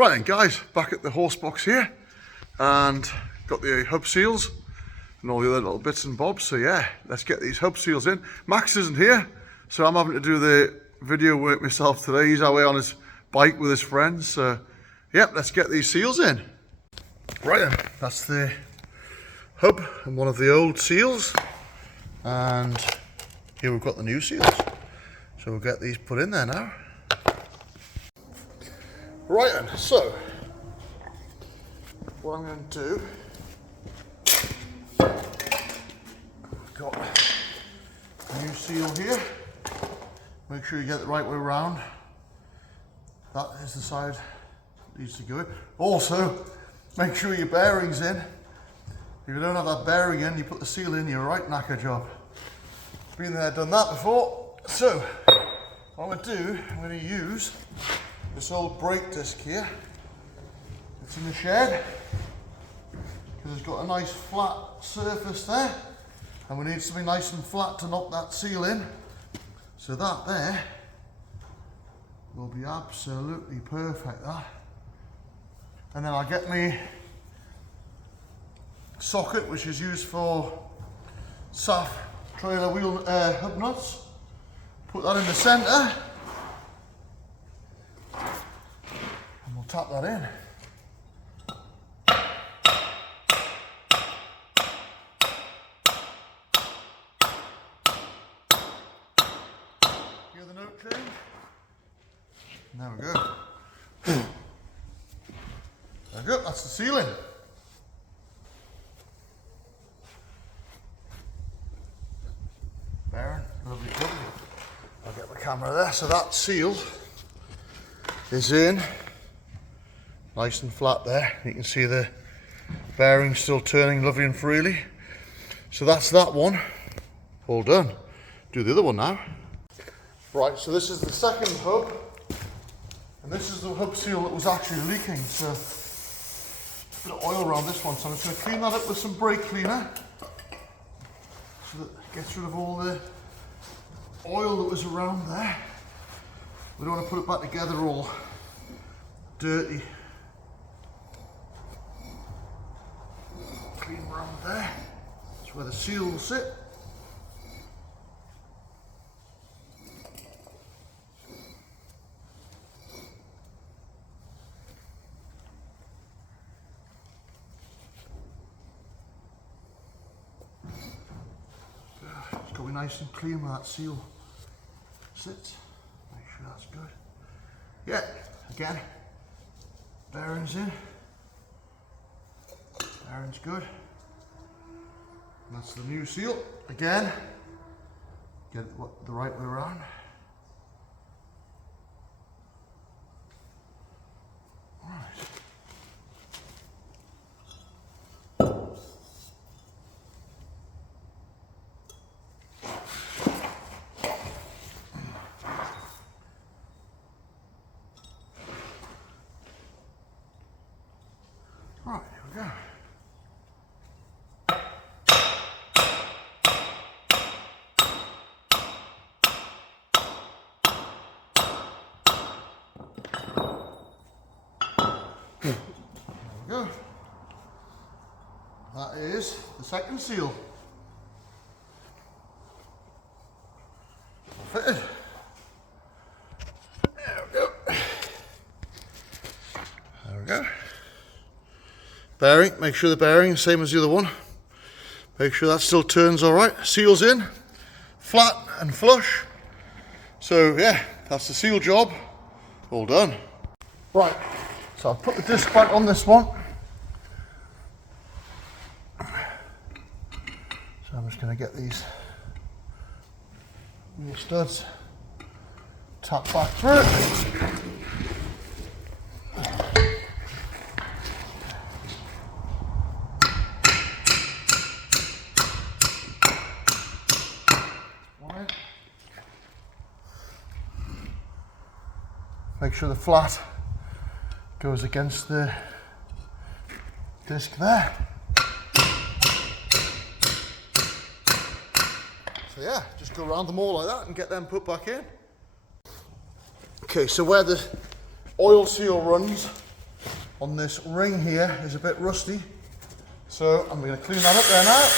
Right then guys, back at the horsebox here and got the hub seals and all the other little bits and bobs. So yeah, let's get these hub seals in. Max isn't here, so I'm having to do the video work myself today. He's away on his bike with his friends. So yep, let's get these seals in. Right then, that's the hub and one of the old seals, and here we've got the new seals. So we'll get these put in there now. Right then, so what I'm going to do, I've got a new seal here. Make sure you get it the right way around. That is the side that needs to go in. Also, make sure your bearing's in. If you don't have that bearing in, you put the seal in, you're right knacker job. Been there, done that before. So, what I'm going to do, I'm going to use this old brake disc here. It's in the shed because it's got a nice flat surface there, and we need something nice and flat to knock that seal in. So that there will be absolutely perfect, that. And then I'll get my socket, which is used for SAF trailer wheel hub nuts. Put that in the centre and we'll tap that in. Hear the note change? And there we go. There we go, that's the sealing. Bearing, lovely, lovely. I'll get my camera there. So that seal is in, nice and flat there. You can see the bearing still turning lovely and freely. So that's that one, all done. Do the other one now. Right, so this is the second hub, and this is the hub seal that was actually leaking. So a bit of oil around this one, so I'm just going to clean that up with some brake cleaner so that it gets rid of all the oil that was around there. We don't want to put it back together all dirty. Clean around there. That's where the seal will sit. It's got to be nice and clean where that seal sits. Make sure that's good. Yeah, again, bearings in. Bearings good. And that's the new seal. Again, get it the right way around. Right. Right, here we go. There we go. That is the second seal. Fitted. There we go. There we go. Bearing, make sure the bearing is same as the other one. Make sure that still turns all right. Seal's in, flat and flush. So yeah, that's the seal job, all done. Right, so I'll put the disc back on this one. So I'm just going to get these wheel studs tapped back through. Make sure the flat goes against the disc there. So yeah, just go around them all like that and get them put back in. Okay, so where the oil seal runs, on this ring here is a bit rusty. So I'm going to clean that up there now.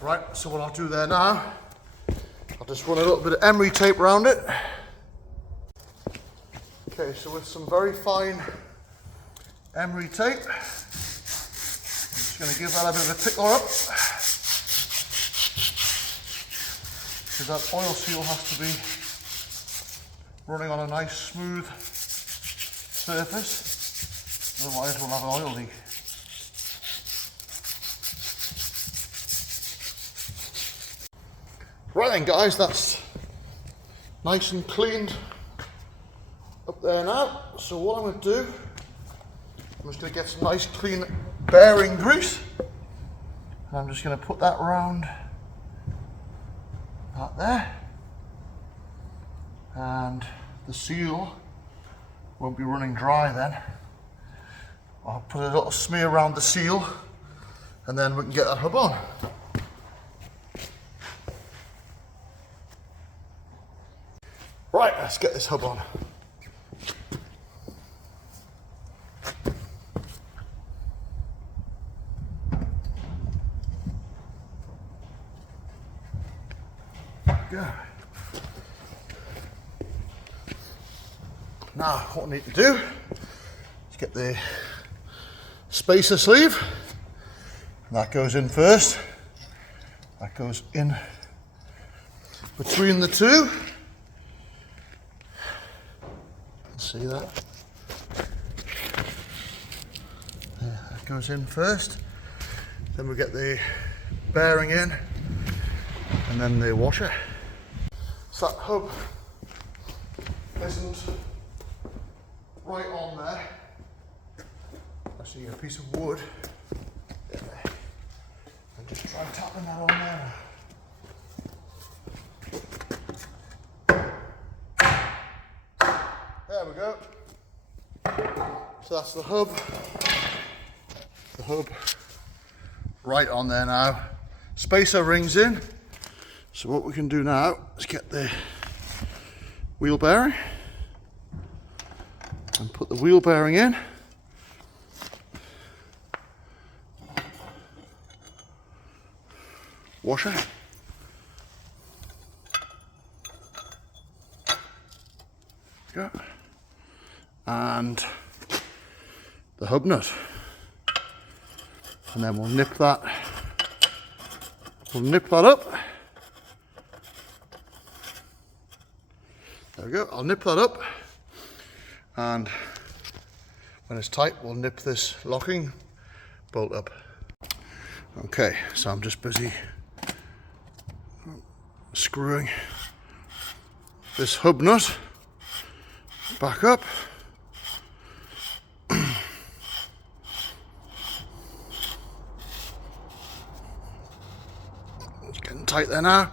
Right, so what I'll do there now, I'll just run a little bit of emery tape around it. Okay, so with some very fine emery tape, I'm just going to give that a bit of a tickler up, because that oil seal has to be running on a nice smooth surface, otherwise we'll have an oil leak. Right then guys, that's nice and cleaned up there now. So what I'm going to do, I'm just going to get some nice clean bearing grease. And I'm just going to put that around that there. And the seal won't be running dry then. I'll put a little smear around the seal and then we can get that hub on. Right, let's get this hub on. Go. Now, what I need to do is get the spacer sleeve. That goes in first. That goes in between the two. See that? There, that goes in first. Then we get the bearing in, and then the washer. So that hub isn't right on there. Actually, a piece of wood. And just try tapping that on there. There we go. So that's the hub. The hub right on there now. Spacer rings in. So what we can do now is get the wheel bearing and put the wheel bearing in. Washer. Go. And the hub nut, and then we'll nip that up. There we go. I'll nip that up, and when it's tight we'll nip this locking bolt up. Okay, so I'm just busy screwing this hub nut back up. It's getting tight there now.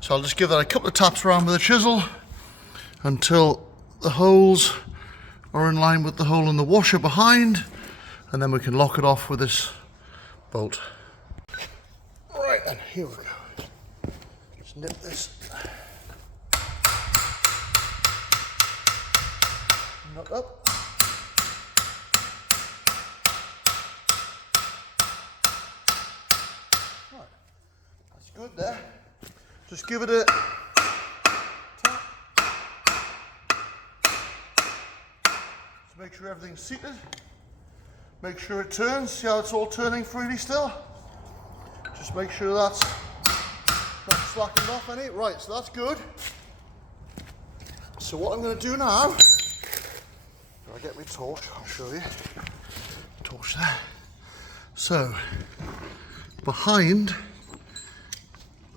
So I'll just give that a couple of taps around with a chisel until the holes are in line with the hole in the washer behind, and then we can lock it off with this bolt. Right then, here we go. Just nip this nut up. Right, that's good there. Just give it a tap. Just make sure everything's seated. Make sure it turns. See how it's all turning freely still? Just make sure that's not slackened off any. Right, so that's good. So what I'm going to do now, if I get my torch, I'll show you. Torch washer there. So, behind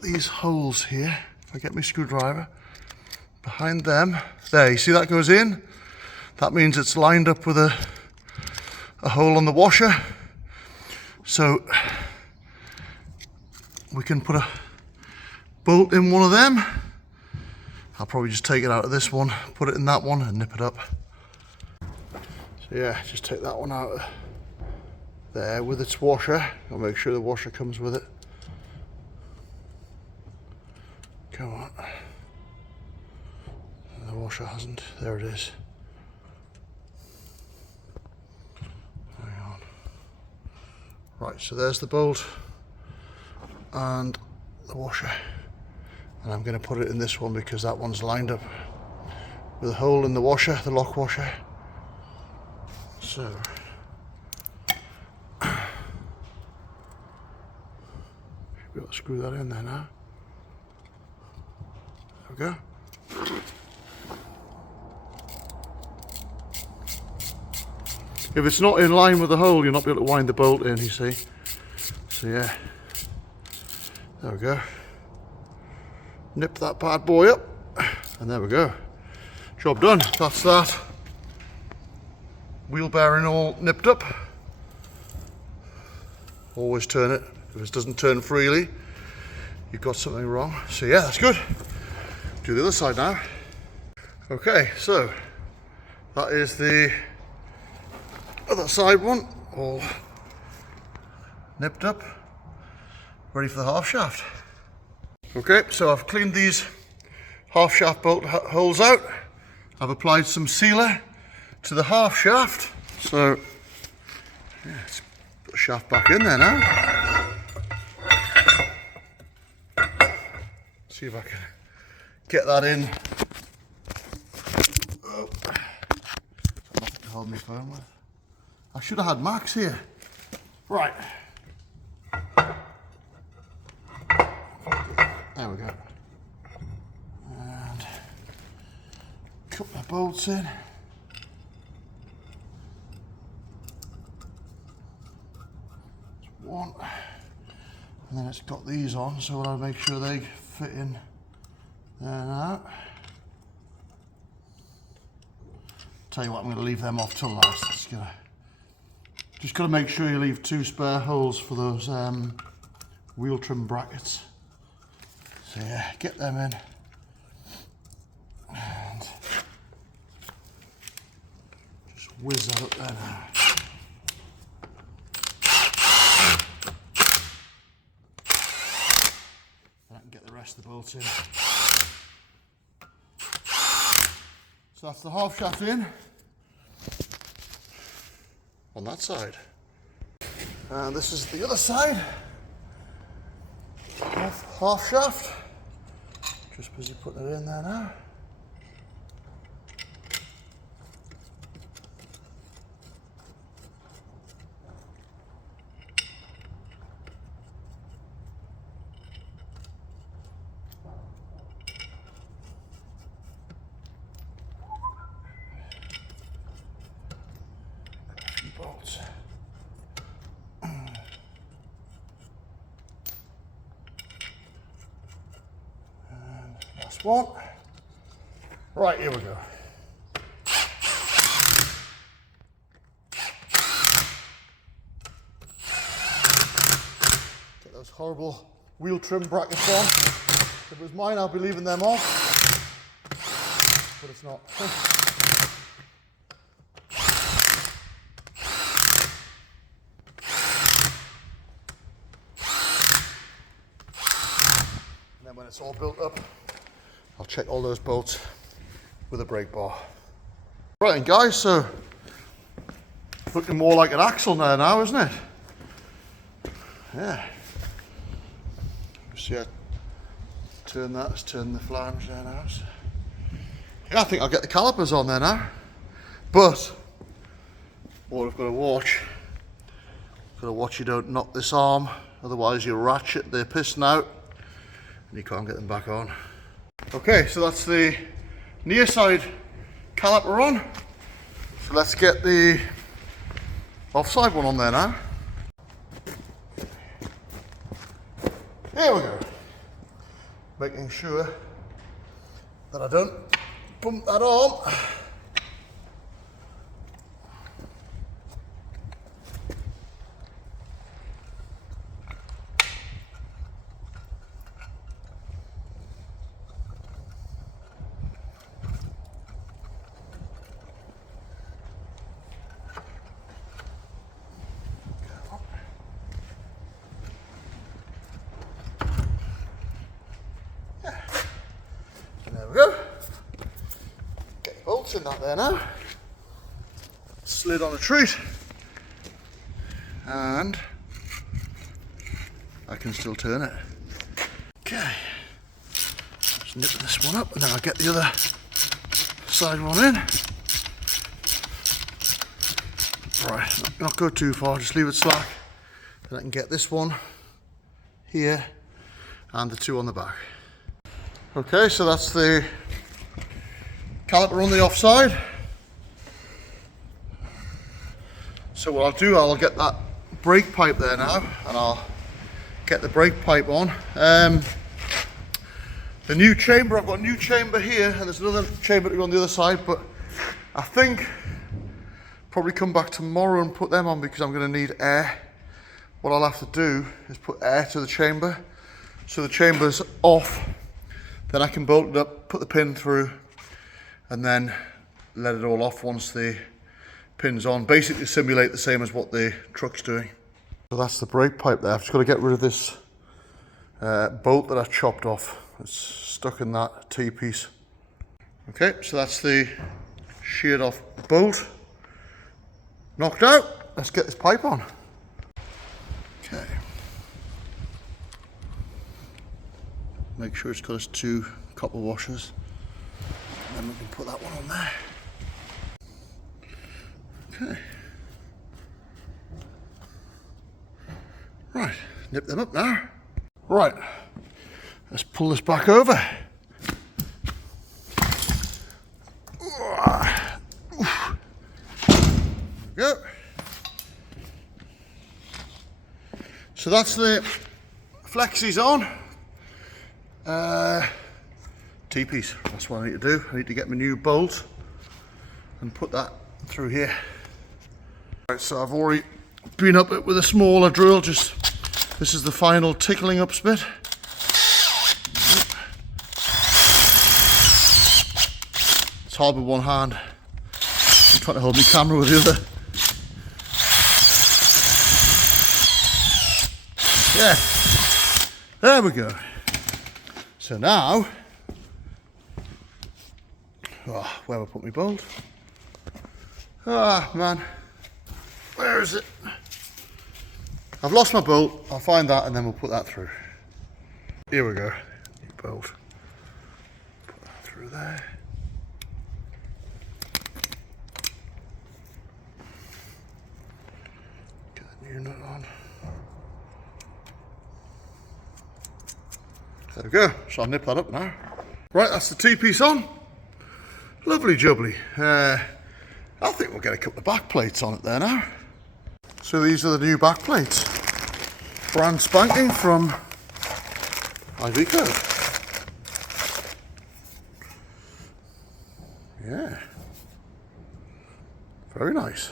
these holes here, if I get my screwdriver, behind them, there, you see that goes in? That means it's lined up with a hole on the washer. So, we can put a bolt in one of them. I'll probably just take it out of this one, put it in that one and nip it up. So yeah, just take that one out there with its washer. I'll make sure the washer comes with it. Come on. The washer hasn't. There it is. Hang on. Right, so there's the bolt and the washer. And I'm going to put it in this one because that one's lined up with a hole in the washer, the lock washer. So, should be able to screw that in there now. There we go. If it's not in line with the hole, you'll not be able to wind the bolt in, you see. So yeah, there we go. Nip that bad boy up, and there we go. Job done. That's that. Wheel bearing all nipped up. Always turn it. If it doesn't turn freely, you've got something wrong. So yeah, that's good. Do the other side now. Okay, so that is the other side one, all nipped up, ready for the half shaft. Okay, so I've cleaned these half shaft bolt holes out. I've applied some sealer to the half shaft. So, yeah, let's put the shaft back in there now. See if I can get that in. Oh. Nothing to hold my phone with. I should have had Max here. Right. There we go. And a couple of bolts in. One. And then it's got these on, so I'll make sure they fit in there now. Tell you what, I'm going to leave them off till last. Just got to make sure you leave 2 spare holes for those wheel trim brackets. So yeah, get them in. And just whiz that up there now. And I can get the rest of the bolts in. So that's the half shaft in. On that side. And this is the other side. Half shaft. Just busy putting it in there now. Bolts. Last one. Right, here we go. Get those horrible wheel trim brackets on. If it was mine, I'd be leaving them off. But it's not. And then when it's all built up, I'll check all those bolts with a brake bar. Right, and guys, so looking more like an axle now, isn't it? Yeah. See, I turn that, let's turn the flange there now. So, yeah, I think I'll get the calipers on there now. But what I've got to watch you don't knock this arm, otherwise you'll ratchet the piston out and you can't get them back on. Okay, so that's the near side caliper on. So let's get the offside one on there now. Here we go. Making sure that I don't bump that arm. There we go. Get the bolts in that there now. Slid on a treat. And I can still turn it. Okay. Just nip this one up and then I'll get the other side one in. Right, not go too far, just leave it slack. Then I can get this one here and the two on the back. Okay, so that's the caliper on the offside. So what I'll do, I'll get that brake pipe there now, and I'll get the brake pipe on. The new chamber, I've got a new chamber here, and there's another chamber to go on the other side, but I think probably come back tomorrow and put them on because I'm going to need air. What I'll have to do is put air to the chamber, so the chamber's off. Then I can bolt it up, put the pin through, and then let it all off once the pin's on. Basically simulate the same as what the truck's doing. So that's the brake pipe there. I've just got to get rid of this bolt that I chopped off. It's stuck in that T-piece. Okay, so that's the sheared off bolt. Knocked out. Let's get this pipe on. Okay. Make sure it's got its two copper washers. And then we can put that one on there. Okay. Right, nip them up now. Right, let's pull this back over. There we go. So that's the flexies on. T-piece, that's what I need to do. I need to get my new bolt and put that through here. Right, so I've already been up it with a smaller drill, just this is the final tickling up bit. It's hard with one hand. I'm trying to hold my camera with the other. Yeah, there we go. So now, where have I put my bolt? Ah, man, where is it? I've lost my bolt. I'll find that and then we'll put that through. Here we go, new bolt. Put that through there. Get the new nut on. There we go, so I'll nip that up now. Right, that's the T-piece on. Lovely jubbly. I think we'll get a couple of back plates on it there now. So these are the new back plates. Brand spanking from Iveco. Yeah. Very nice.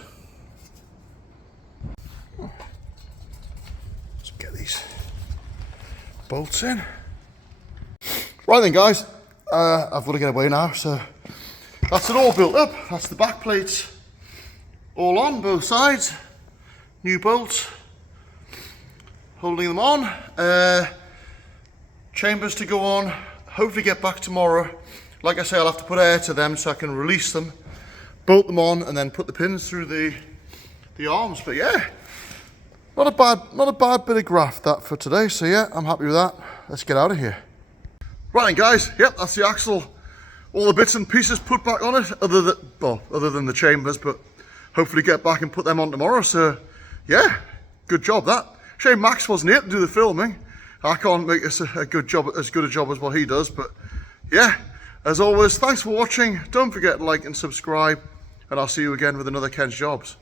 Let's get these bolts in. Right then guys, I've got to get away now, so that's it all built up. That's the back plates all on both sides. New bolts holding them on. Chambers to go on. Hopefully get back tomorrow. Like I say, I'll have to put air to them so I can release them, bolt them on, and then put the pins through the arms. But yeah, not a bad bit of graft that for today. So yeah, I'm happy with that. Let's get out of here. Right then guys, yep, that's the axle. All the bits and pieces put back on it, other than the chambers, but hopefully get back and put them on tomorrow. So yeah, good job that. Shame Max wasn't here to do the filming. I can't make this as good a job as what he does, but yeah, as always, thanks for watching. Don't forget to like and subscribe, and I'll see you again with another Ken's Jobs.